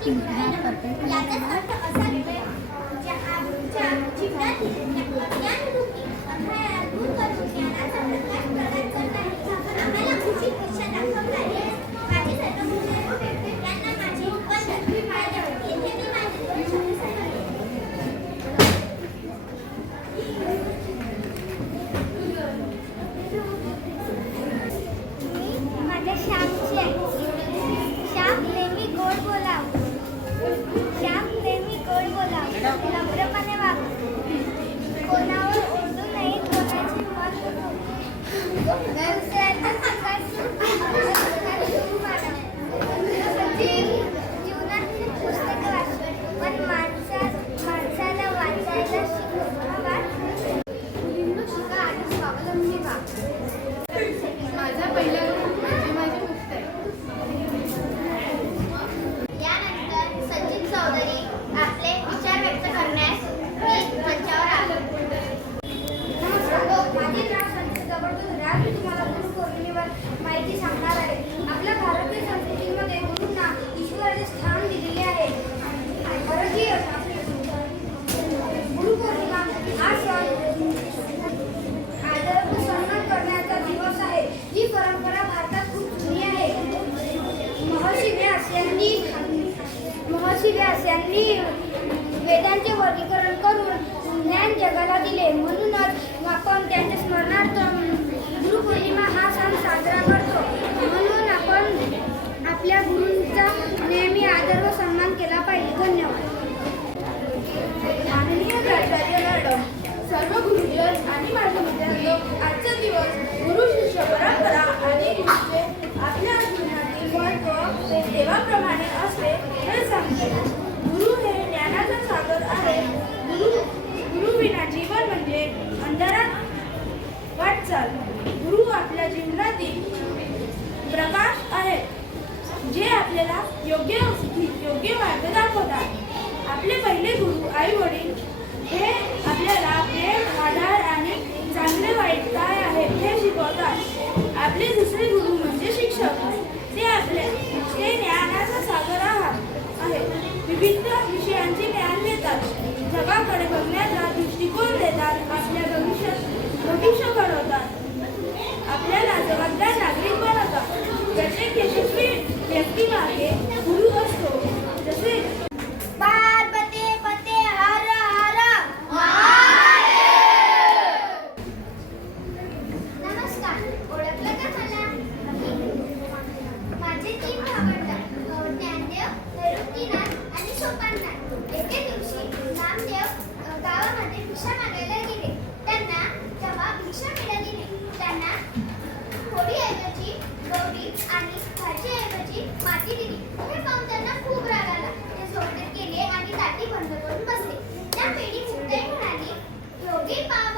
याचाच अर्थ असा की आमच्या जीवनातील ज्ञानरूपी अंधाराला दूर करून ज्ञानाचा प्रकाश प्रदान करणारे, आम्हाला उचित दिशा दाखवणारे माझे सर्व गुरुजन यांना माझी वंदन. येथे मी माझे दोन शब्द सांगितले. माझ्या श्यामचे श्याम नेहमी गोड बोलाव, श्याम नेहमी गोड बोलाव, नम्रपणे वाग, कोणावर ओरडू नये, कोणाची मन दुसऱ्याचा सुखात सुख मानावे. जीवनातील पुस्तक वाच, पण माणसाला वाचायला शिकवा. शिका आणि स्वावलंबी व्हा. माझा पहिला गुरु म्हणजे माझे मुक्त आहे. यानंतर सचिन चौधरी आपले विचार व्यक्त करण्यास मी मंचावर आलो. माझे नाव संजय जबरदस्त. आज मी तुम्हाला गुरुपौर्णिमेवर माहिती सांगणार आहे. आपल्या भारतीय संस्कृतीमध्ये गुरूंना ईश्वराचे स्थान दिलेले आहे. भारतीय गुरुपौर्णिमा हा सण आदर व सन्मान करण्याचा दिवस आहे. ही परंपरा भारतात खूप जुनी आहे. महर्षी व्यास यांनी वेदांचे वर्गीकरण करून ज्ञान जगाला दिले. म्हणूनच आपण त्यांच्या स्मरणार्थ गुरुपौर्णिमा हा सण साजरा करतो. म्हणून आपण आपल्या गुरूंचा नेहमी आदर व सन्मान केला पाहिजे. धन्यवाद. माननीय प्राचार्य मॅडम, सर्व गुरुजन आणि माझे मित्रांनो, आजचा दिवस गुरु शिष्य परंपरा आणि गुरुचे आपल्या जीवनातील महत्त्व ते देवाप्रमाणे असते हे सांगते. गुरु हे ज्ञानाचा सागर आहे. गुरु विना जीवन म्हणजे अंधारात वाटचाल. गुरु आपल्या जीवनातील प्रकाश आहे, जे आपल्याला योग्य मार्ग दाखवतात. आपले पहिले गुरु आई वडील हे आपल्याला प्रेम, आधार आणि चांगले वाईट काय आहे हे शिकवतात. आपले दुसरे गुरु म्हणजे शिक्षक. ते ज्ञानाचा सागर आहे. विविध विषयांचे ज्ञान देतात, जगाकडे बघण्याचा दृष्टिकोन देतात, आपल्या भविष्य घडवतात, आपल्याला जबाबदार नागरिक बनवतात. प्रत्येक यशस्वी व्यक्तीमागे गुरु असतो. जसे पार्वती पते हर हर नमस्कार. ओळखलं का मला? माझे 3 भावंड ज्ञानदेव, नैऋत्यनाथ आणि सोपाननाथ. एके दिवशी नामदेव गावामध्ये भिक्षा मागायला गेले. त्यांना तेव्हा भिक्षा मिळाली नाही. त्यांना पोळीऐवजी गौरी आणि भाजीऐवजी माती दिली. हे पाहून त्यांना खूप राग आला. ते जोडण्यात गेले आणि ताटी बंद करून बसले. त्या पेढी मुक्ताई म्हणाली, योगी पाव